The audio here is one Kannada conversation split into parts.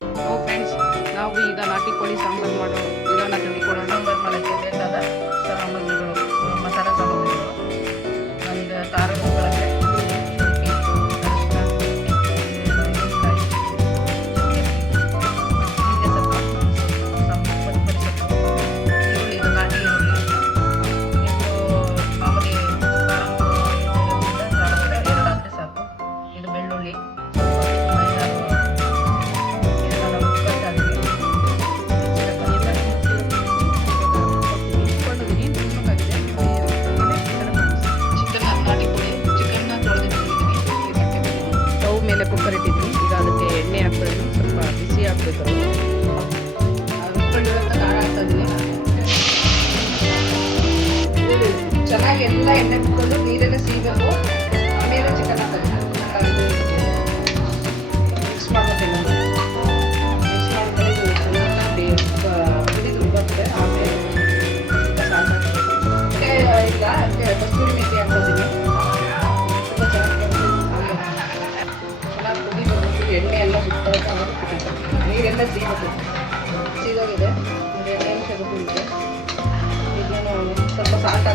ಫ್ರೆಂಡ್ಸ್ ನಾವು ಈಗ ನಾಟಿ ಕೋಳಿ ಸಾಂಬಾರು ಮಾಡೋ ವಿಧಾನ ತಿಳಿದುಕೊಳ್ಳೋಣ ಚಿಕನ್ನ ತೊಳೆದಿಟ್ಟಿದ್ದೀನಿ ಸ್ಟವ್ ಮೇಲೆ ಕುಕ್ಕರ್ ಇಟ್ಟಿದ್ವಿ. ಈಗ ಅದಕ್ಕೆ ಎಣ್ಣೆ ಹಾಕ್ಬೇಕು ಸ್ವಲ್ಪ ಬಿಸಿ ಹಾಕ್ಬೇಕು ಚೆನ್ನಾಗಿ ಎಲ್ಲ ಎಣ್ಣೆ ಕುತ್ಕೊಂಡು ನೀರೆಲ್ಲ ಸೀಬೇಕು ಆಮೇಲೆ ಚಿಕನ್ ಹಾಕೋದು ಮಿಕ್ಸ್ ಮಾಡ್ಬೇಕಿಲ್ಲ ಬರುತ್ತೆ ಆಮೇಲೆ ಎಣ್ಣೆ ಎಲ್ಲ ನೀರೆಲ್ಲ ಸೀಬೇಕು ಸೀದೋಗಿದೆ. ಎಣ್ಣೆ ತೆಗೆದುಕೊಂಡಿದೆ ಇದನ್ನು ಸ್ವಲ್ಪ ಸಾಲ್ಟ್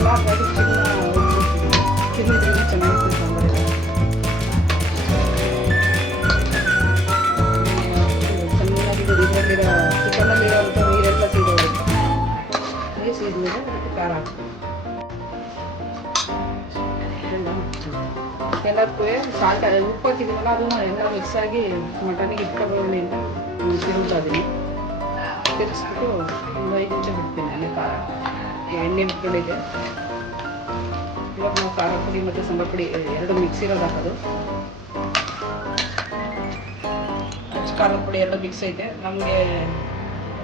ಸ್ಕಿನ್ ತಿನ್ನಲ್ಲ ಹಾಗಾಗಿ ಸ್ಕಿನ್ನ ಸ್ಕಿನ್ ಇದ್ರೆ ಚೆನ್ನಾಗಿತ್ತು ಸಾಂಬಾರು ಚೆನ್ನಾಗಿ ಇದರಲ್ಲಿರೋ ಚಿಕನ್ನಲ್ಲಿರೋಂಥ ನೀರೆಲ್ಲ ಸೀದೋಗುತ್ತೆ ನೀರು ಸೀದ್ಮೇಲೆ ಅದಕ್ಕೆ ಖಾರ ಹಾಕ್ತೀನಿ ಎಲ್ಲದಕ್ಕೂ ಸಾಲ್ಟ್ ಉಪ್ಪು ಹಾಕಿದ್ದೀನಲ್ಲ ಅದು ಎಲ್ಲ ಮಿಕ್ಸ್ ಆಗಿ ಮಟನಿಗೆ ಇಟ್ಕೊಳ್ಳಿ ಅಂತ ತಿರುಗ್ತಾ ಇದ್ದೀನಿ ತಿರುಗಿಸ್ಬಿಟ್ಟು ಒಂದು ಐದು ನಿಮಿಷ ಬಿಡ್ತೀನಿ ಅಲ್ಲಿ ಖಾರ ಎಣ್ಣೆ ಬಿಟ್ಕೊಂಡಿದ್ದೆ ಇವಾಗ ನಾವು ಖಾರ ಪುಡಿ ಮತ್ತು ಸಾಂಬಾರು ಪುಡಿ ಎರಡು ಮಿಕ್ಸ್ ಇರೋದು ಹಾಕೋದು. ಅಚ್ಚ ಖಾರದ ಪುಡಿ ಎರಡು ಮಿಕ್ಸ್ ಐತೆ. ನಮಗೆ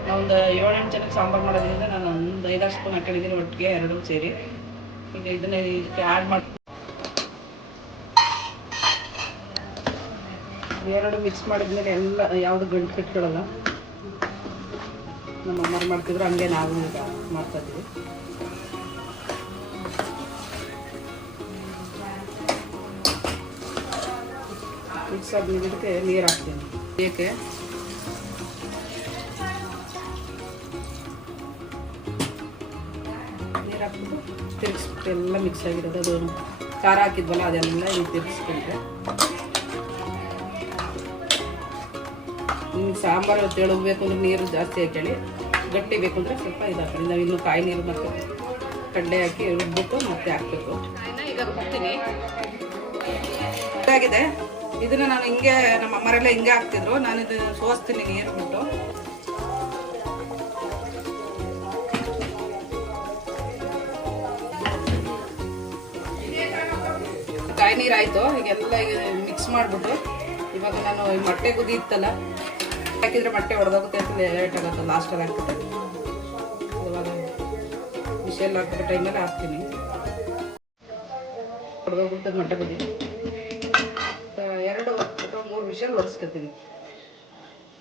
ನಾವೊಂದು ಏಳೆಂಟು ಜನಕ್ಕೆ ಸಾಂಬಾರು ಮಾಡೋದ್ರಿಂದ ನಾನು ಒಂದು ಐದಾರು ಸ್ಪೂನ್ ಹಾಕೊಂಡಿದ್ದೀನಿ, ಒಟ್ಟಿಗೆ ಎರಡು ಸೇರಿ. ಈಗ ಇದನ್ನ ಇದಕ್ಕೆ ಆ್ಯಡ್ ಮಾಡಿ, ಎರಡು ಮಿಕ್ಸ್ ಮಾಡಿದ್ಮೇಲೆ ಎಲ್ಲ, ಯಾವುದು ಗಂಟು ಕಟ್ಕೊಳ್ಳಲ್ಲ ನಮ್ಮ ಅಮ್ಮರು ಮಾಡ್ತಿದ್ರು ಹಂಗೆ ನಾವು ಈಗ ಮಾಡ್ತಾ ಇದ್ದೀವಿ. ಮಿಕ್ಸ್ ಆದ್ಮೇಲೆ ಇದಕ್ಕೆ ನೀರು ಹಾಕ್ತೀನಿ. ಏಕೆ? ನೀರು ಹಾಕ್ಬಿಟ್ಟು ತಿರುಗಿಸ್ಬಿಟ್ಟು ಎಲ್ಲ ಮಿಕ್ಸ್ ಆಗಿರೋದು ಅದು ಖಾರ ಹಾಕಿದ್ವಲ್ಲ ಅದೆಲ್ಲ ಈಗ ತಿರ್ಗಿಸ್ಕೊಂಡ್ರೆ. ಸಾಂಬಾರು ತೆಳುಬೇಕು ಅಂದ್ರೆ ನೀರು ಜಾಸ್ತಿ ಹಾಕೊಳ್ಳಿ ಗಟ್ಟಿ ಬೇಕು ಅಂದರೆ ಸ್ವಲ್ಪ ಇದು ಹಾಕೊಳ್ಳಿ ನಾವು ಇನ್ನು ಕಾಯಿ ನೀರು ಮತ್ತು ಕಡ್ಡೆ ಹಾಕಿ ರುಬ್ಬಿಟ್ಟು ಮತ್ತೆ ಹಾಕ್ಬೇಕು. ಇದಾಗಿದೆ ಇದನ್ನ ನಾನು ಹಿಂಗೆ ನಮ್ಮ ಅಮ್ಮರೆಲ್ಲ ಹಿಂಗೆ ಹಾಕ್ತಿದ್ರು. ನಾನು ಇದು ಸೋಸ್ತೀನಿ ನೀರು ಬಿಟ್ಟು. ಕಾಯಿ ನೀರು ಆಯಿತು ಈಗೆಲ್ಲ ಮಿಕ್ಸ್ ಮಾಡಿಬಿಟ್ಟು ಇವಾಗ ನಾನು ಮೊಟ್ಟೆ ಕುದಿ ಇತ್ತಲ್ಲ ಹಾಕಿದ್ರೆ ಮೊಟ್ಟೆ ಹೊಡೆದೋಗುತ್ತೆ ಅಂತ ಲೇಟ್ ಆಗುತ್ತೆ ಲಾಸ್ಟಲ್ಲಿ ಹಾಕ್ಬಿಟ್ಟು. ಇವಾಗ ವಿಷಲ್ ಹಾಕಿದ್ರೆ ಟೈಮಲ್ಲಿ ಹಾಕ್ತೀನಿ. ಹೊಡೆದೋಗುತ್ತೆ ಮೊಟ್ಟೆ ಬದಿ ಎರಡು ಅಥವಾ ಮೂರು ವಿಷಲ್ ಹೊಡೆಸ್ಕೊತೀನಿ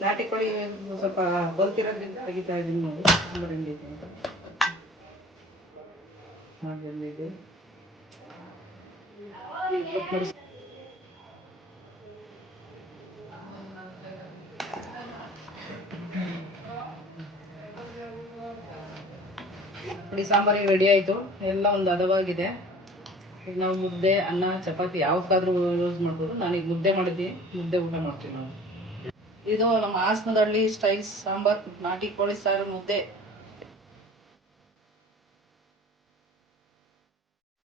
ನಾಟಿ ಕೋಳಿ ಸ್ವಲ್ಪ ಬಲ್ತಿರೋದ್ರಿಂದ ತೆಗಿತಾ ಇದ್ದೀನಿ ನೋಡಿ, ತುಂಬ ಇದೆ ಅಂತ. ಹಾಗೆ ಪುಡಿ ಸಾಂಬಾರಿಗೆ ರೆಡಿ ಆಯಿತು. ಎಲ್ಲ ಒಂದು ಹದವಾಗಿದೆ. ಈಗ ನಾವು ಮುದ್ದೆ, ಅನ್ನ, ಚಪಾತಿ ಯಾವಕ್ಕಾದ್ರೂ ಯೂಸ್ ಮಾಡ್ಬೋದು. ನಾನೀಗ ಮುದ್ದೆ ಮಾಡಿದ್ದೀನಿ. ಮುದ್ದೆ ಊಟ ಮಾಡ್ತೀವಿ ನಾವು ಇದು ನಮ್ಮ ಹಾಸನದಳ್ಳಿ ಸ್ಟೈಲ್ ಸಾಂಬಾರ್, ನಾಟಿ ಕೋಳಿ ಸಾರು ಮುದ್ದೆ.